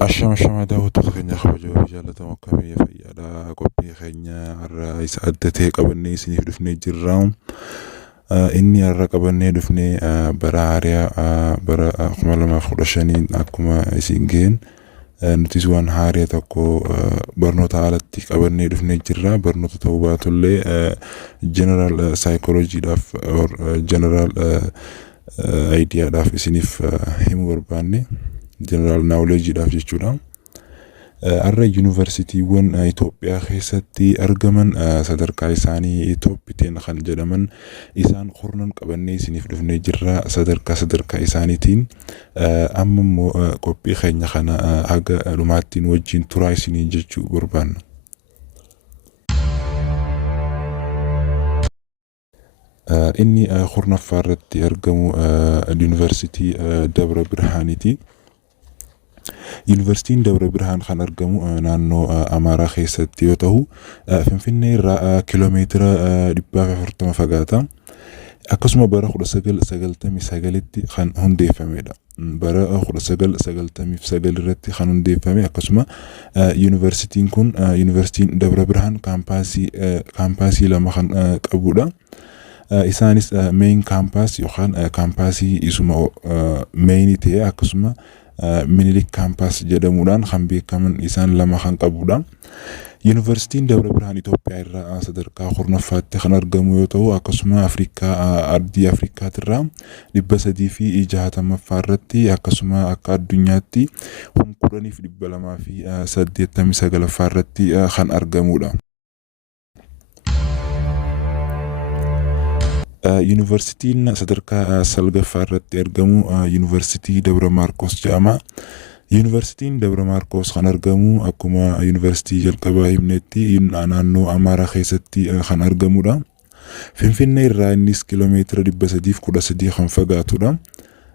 Ashama daawwattoota keenya kabajoo fi jaallatamoo akka biyya fayyaadhaa qophii keenya har'a isa adda ta'e qabannee isiniif dhufnee jirra. Inni har'a qabannee dhufnee bara haaraa bara 2015 akkuma isin ga'een nutis waan haaraa tokko barnoota alatti qabannee dhufnee jirra. Barnoota ta'uu baatullee general psychology-dhaaf general idea-dhaaf isiniif himuu barbaanne. General knowledge-dhaaf jechuudha. Har'a yuunivarsiitiiwwan Itoophiyaa keessatti argaman sadarkaa isaanii Itoophiteen kan jedhaman isaan kurnan qabannee isiniif dhufnee jirra. Sadarkaa isaaniitiin amma immoo qophii keenya kana haga dhumaattiin wajjin turaa isinii jechuu barbaanna. Inni kurnaffaa irratti argamu yuunivarsiitii Dabra Birhaaniiti. Yuunivarsiitiin Dabra Birhaan kan argamu naannoo Amaaraa keessatti yoo ta'u, Finfinnee irraa kiiloomeetira 140 fagaata. Akkasuma bara 1999tti kan hundeeffamedha. Bara 1999 irratti kan hundeeffame. Akkasuma yuunivarsiitiin kun yuunivarsiitiin Dabra Birhaan kaampaasii lama kan qabudha. Isaanis main campus yookaan kaampaasii isuma main ta'e akkasuma Minilik campus jedhamuudhaan kan beekaman isaan lama kan qabudha. Yuunivarsiitiin Dabra Birhaan Itoophiyaa irraa sadarkaa kurnaffaatti kan argamu yoo ta'u, akkasuma ardii Afrikaatirraa 360 irratti akkasuma akka addunyaatti 10,289 irratti kan argamudha. Yuunivarsiitiin sadarkaa salgaffaa irratti argamu yuunivarsiitii Dabra Maarqos jedhama. Yuunivarsiitiin Dabra Maarqos kan argamu akkuma yuunivarsiitii jalqabaa himnetti naannoo Amaaraa keessatti kan argamudha. Finfinnee irraa innis kiiloomeetira 313 kan fagaatudha.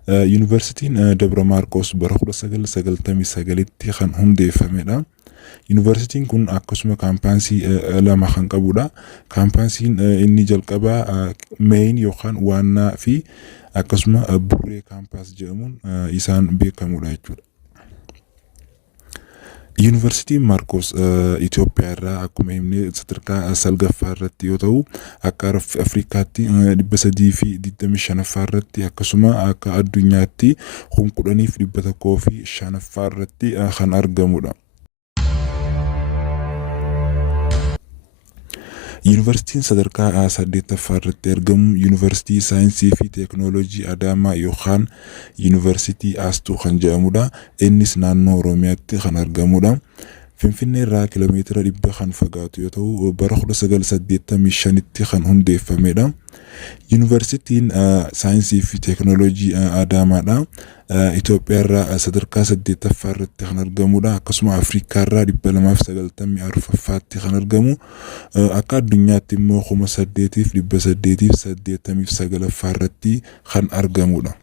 Yuunivarsiitiin Dabra Maarqos bara 1999tti kan hundeeffamedha. Yuunivarsiitiin kun akkasuma kaampaasii lama kan qabudha. Kaampaasiin inni jalqabaa main yookaan waannaa fi akkasuma burree kaampaas jedhamuun isaan beekamudha jechuudha. Yuunivarsiitiin Maarqos Itoophiyaa irraa akkuma himne sadarkaa salgaffaa irratti yoo ta'u, akka Afrikaatti 325 irratti akkasuma akka addunyaatti 10,105 irratti kan argamudha. Yuunivarsiitiin sadarkaa 8ffaa irratti argamu yuunivarsiitii saayinsii fi teeknooloojii Adaamaa yookaan yuunivarsiitii Aastuu kan jedhamudha. Innis naannoo Oromiyaatti kan argamudha. Finfinnee irraa kiiloomeetira 100 kan fagaatu yoo ta'u, bara 1985tti kan hundeeffamedha. Yuunivarsiitiin saayinsii fi teeknooloojii Adaamaadha. Itoophiyaa irraa sadarkaa 8ffaa irratti kan argamudha. Akkasuma Afrikaa irraa 294ffaatti kan argamu. Akka addunyaatti immoo 8,889 irratti kan argamudha.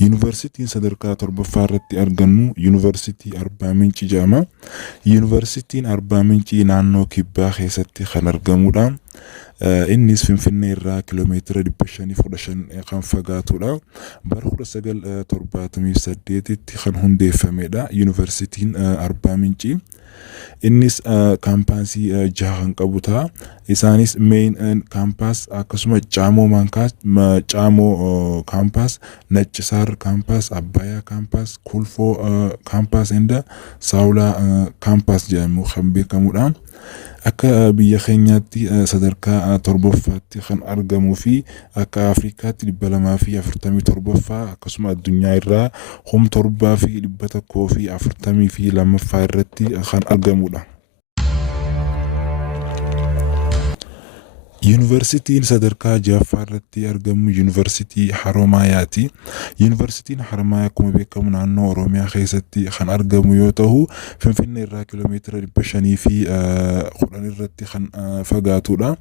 Yuunivarsiitiin sadarkaa 7ffaa irratti argamu yuunivarsiitii Arbaa Minci jedhama. Yuunivarsiitiin Arbaa Minci naannoo Kibbaa keessatti kan argamudha. Innis Finfinnee irraa kiiloomeetira 515 kan fagaatudha. Bara 1978tti kan hundeeffamedha yuunivarsiitiin Arbaa Minci. Innis kaampaasii 6 kan qabu ta'a. Isaanis main campus akkasuma Caamoo campus, Naccisaar campus, Abbayaa campus, Kulfoo campus inda Saawulaa campus jedhamu kan beekamudha. Akka biyya keenyaatti sadarkaa 7ffaatti kan argamuu fi akka Afrikaatti 247ffaa akkasuma addunyaa irraa 742 irratti kan argamudha. Yuunivarsiitiin sadarkaa 6ffaa irratti argamu yuunivarsiitii Haromaayaati. Yuunivarsiitiin Haromaayaa akkuma beekamu naannoo Oromiyaa keessatti kan argamu yoo ta'u, Finfinnee irraa kiiloomeetira 510 irratti kan fagaatudha.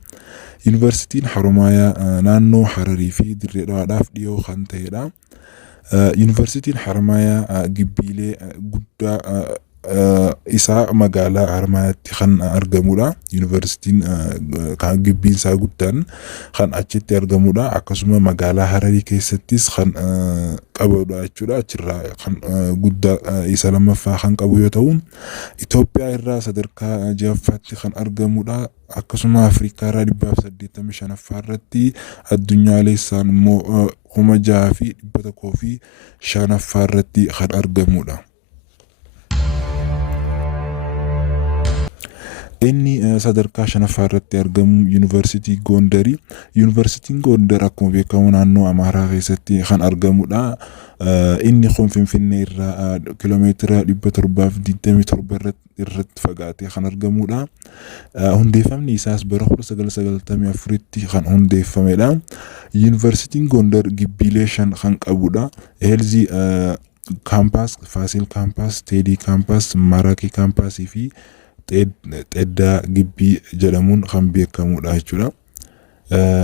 Yuunivarsiitiin Haromaayaa naannoo Hararii fi Dirree Dhawaadhaaf dhiyoo kan ta'edha. Yuunivarsiitiin Harmaayaa gibbiilee guddaa isaa magaalaa Harmaayaatti kan argamudha. Yuunivarsiitiin kan gibbiin isaa guddaan kan achitti argamudha. Akkasuma magaalaa Hararii keessattis kan qabudha jechuudha. Achirraa kan guddaa isa lammaffaa kan qabu yoo ta'u, Itoophiyaa irraa sadarkaa ja'affaatti kan argamudha. Akkasuma Afrikaa irraa 185ffaa irratti, addunyaalessaan immoo 6105ffaa irratti kan argamudha. Inni sadarkaa 5ffaa irratti argamu Yuunivarsiitii Gondarii. Yuunivarsiitiin Gondar akkuma beekamu naannoo Amaaraa keessatti kan argamudha. Inni kun Finfinnee irraa kiiloomeetira 727 irratti fagaatee kan argamudha. Hundeeffamni isaas bara 1994tti kan hundeeffamedha. Yuunivarsiitiin Gondar gibbiilee 5 kan qabudha. Heelzii kaampaas, Faasil kaampaas, Teedii kaampaas, Maaraakii kaampaasii fi Xeddaa gibbii jedhamuun kan beekamudha jechuudha.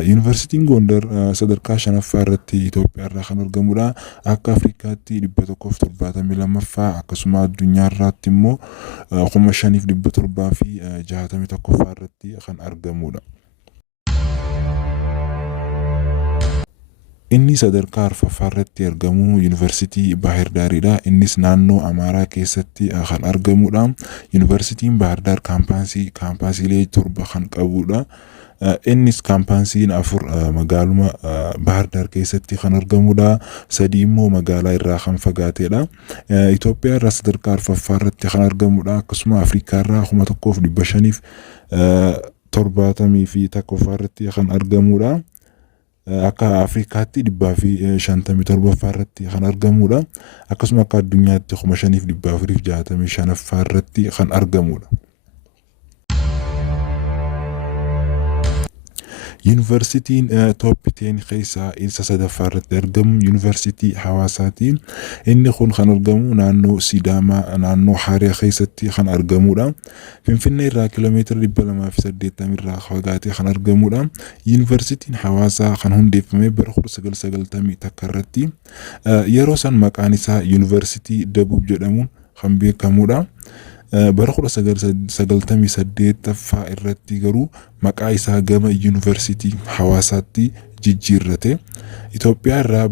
Yuunivarsiitiin Gondar sadarkaa 5ffaa irratti Itoophiyaa irraa kan argamudha. Akka Afrikaatti 172ffaa, akkasuma addunyaa irratti immoo 5761ffaa irratti kan argamudha. Inni sadarkaa 4ffaa irratti argamu Yuunivarsiitii Baahir Daaridha. Innis naannoo Amaaraa keessatti kan argamudha. Yuunivarsiitiin Baahir Daar kaampaasiilee 7 kan qabudha. Innis kaampaasiin 4 magaaluma Baahir Daar keessatti kan argamudha. 3 immoo magaalaa irraa kan fagaatedha. Itoophiyaa irraa sadarkaa 4ffaa irratti kan argamudha. Akkasuma Afrikaa irraa 1571ffaa irratti kan argamudha. Akka Afrikaatti 157ffaa irratti kan argamudha. Akkasuma akka addunyaatti 5465ffaa irratti kan argamudha. Yuunivarsiitiin Toop 10 keessaa isa sadaffaa irratti argamu Yuunivarsiitii Hawaasaati. Inni kun kan argamu naannoo Sidaamaa, naannoo Haaraa keessatti kan argamudha. Finfinnee irraa kiiloomeetira 280 irraa fagaatee kan argamudha. Yuunivarsiitiin Hawaasaa kan hundeeffame bara 1991 irratti. Yeroo san maqaan isaa Yuunivarsiitii Dabuub jedhamuun kan beekamudha. Bara 1998ffaa irratti garuu maqaa isaa gama Yuunivarsiitii Hawaasaatti jijjiirrate. Itoophiyaa irraa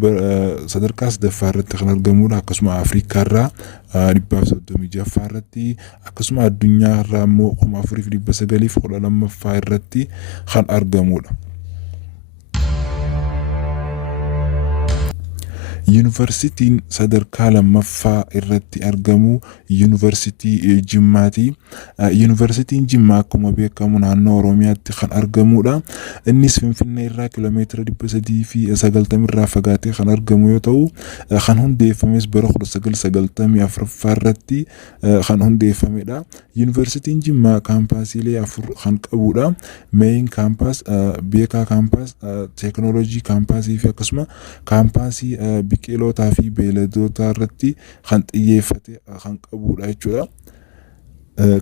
sadarkaa 3ffaa irratti kan argamudha. Akkasuma Afrikaa irraa 136ffaa irratti, akkasuma addunyaa irraa immoo 4912ffaa irratti kan argamudha. Yuunivarsiitiin sadarkaa 2ffaa irratti argamu Yuunivarsiitii Jimmaati. Yuunivarsiitiin Jimmaa akkuma beekamu naannoo Oromiyaatti kan argamudha. Innis Finfinnee irraa kiiloomeetira 390 irraa fagaatee kan argamu yoo ta'u, kan hundeeffames bara 1994ffaa irratti kan hundeeffamedha. Yuunivarsiitiin Jimmaa kaampaasiilee 4 kan qabudha. Meeyin kaampaas, Beekaa kaampaas, Teekinooloojii kaampaasii fi akkasuma kaampaasii biqilootaa fi beeyladoota irratti kan xiyyeeffate kan qabudha jechuudha.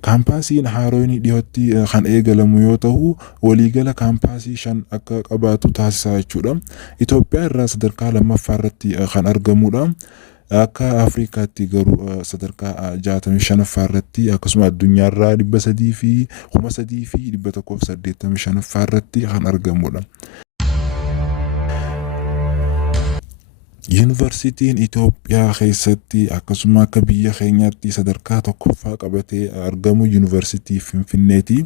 Kaampaasiin Haaroon dhiyootti kan eegalamu yoo ta'u, waliigala kaampaasii 5 akka qabaatu taasisaa jechuudha. Itoophiyaa irraa sadarkaa 2ffaa irratti kan argamudha. Akka Afrikaatti garuu sadarkaa 65ffaa irratti, akkasuma addunyaa irraa 3,185ffaa irratti kan argamudha. Yuunivarsiitiin Itoophiyaa keessatti akkasuma akka biyya keenyaatti sadarkaa 1ffaa qabatee argamu Yuunivarsiitii Finfinneeti.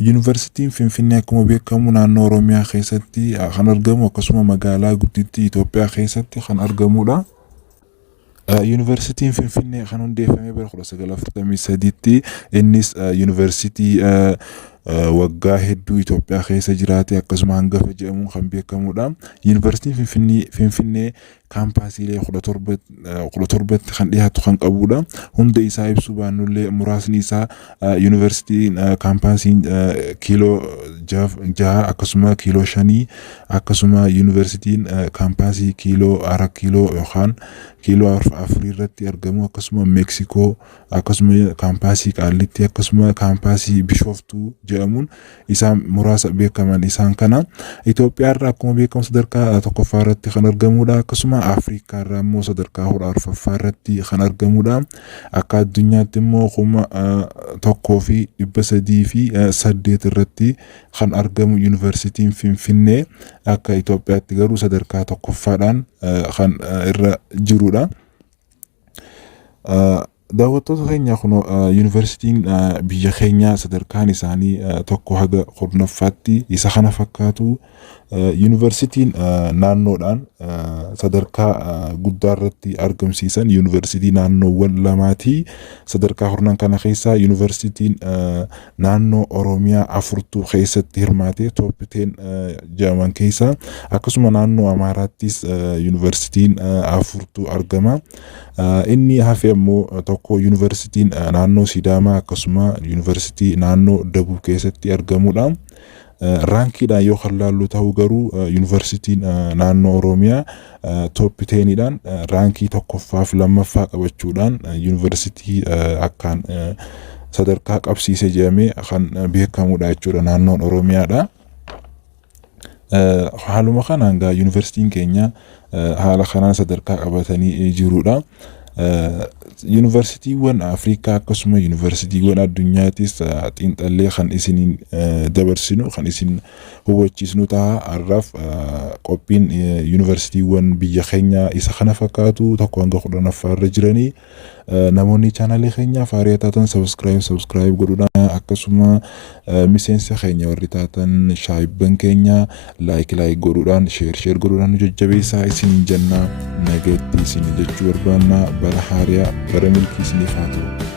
Yuunivarsiitiin Finfinnee akkuma beekamu naannoo Oromiyaa keessatti kan argamu, akkasuma magaalaa guddittii Itoophiyaa keessatti kan argamudha. Yuunivarsiitiin Finfinnee kan hundeeffame bara 1943tti. Innis yuunivarsiitii waggaa hedduu Itoophiyaa keessa jiraate akkasuma hangafa jedhamuun kan beekamudha. Yuunivarsiitiin Finfinnee kaampaasiilee 17tti kan dhiyaatu kan qabudha. Hunda isaa ibsuu baannullee muraasni isaa yuunivarsiitiin kaampaasiin kiiloo 6 akkasuma kiiloo 5 akkasuma yuunivarsiitiin kaampaasii kiiloo 4 kiiloo yookaan kiiloo 4 irratti argamu, akkasuma Meeksikoo, akkasuma kaampaasii Qaallitti, akkasuma kaampaasii Bishooftuu jedhamuun isaan muraasa beekaman isaan kana. Itoophiyaa irraa akkuma beekamu sadarkaa tokkoffaa irratti kan argamudha. Akkasuma Afrikaa irraa immoo sadarkaa 14ffaa irratti kan argamudha. Akka addunyaatti immoo 1,308 irratti kan argamu Yuunivarsiitiin Finfinnee akka Itoophiyaatti garuu sadarkaa tokkoffaadhaan kan irra jirudha. Daawwattoota keenya kun Yuunivarsiitiin biyya keenya sadarkaan isaanii tokko haga 10ffaatti isa kana fakkaatu. Yuunivarsiitiin naannoodhaan sadarkaa guddaa irratti argamsiisan Yuunivarsiitii naannoowwan lamaati. Sadarkaa 10 kana keessaa Yuunivarsiitiin naannoo Oromiyaa 4tu keessatti hirmaate top 10 jedhaman keessaa. Akkasuma naannoo Amaaraattis Yuunivarsiitiin 4tu argama. Inni hafe immoo tokko Yuunivarsiitiin naannoo Sidaamaa akkasuma Yuunivarsiitii naannoo Dabuu keessatti argamudha. Raankiidhaan yoo kan laallu ta'u garuu Yuunivarsiitiin naannoo Oromiyaa top 10dhaan raankii tokkoffaa fi lammaffaa qabachuudhaan Yuunivarsiitii akkaan sadarkaa qabsiise jedhamee kan beekamudha jechuudha naannoon Oromiyaadha. Haaluma kanaan gaa Yuunivarsiitiin keenya haala kanaan sadarkaa qabatanii jirudha. Yuunivarsiitiiwwan Afrikaa akkasuma yuunivarsiitiiwwan addunyaattis xiinxallee kan isin dabarsinu kan isin hubachiisnu ta'a. Har'aaf qophiin yuunivarsiitiiwwan biyya keenya isa kana fakkaatu tokko hanga 10ffaa irra jiranii. Namoonni chaanalii keenyaaf haaraa taatan subscribe godhuudhaan akkasuma miseensa keenya warri taatan shaayibban keenya like godhuudhaan share godhuudhaan nu jajjabeessaa isin jenna. Nagaatti isin jechuu barbaanna. Bara haaraa bara milkii isiniif haa ta'u.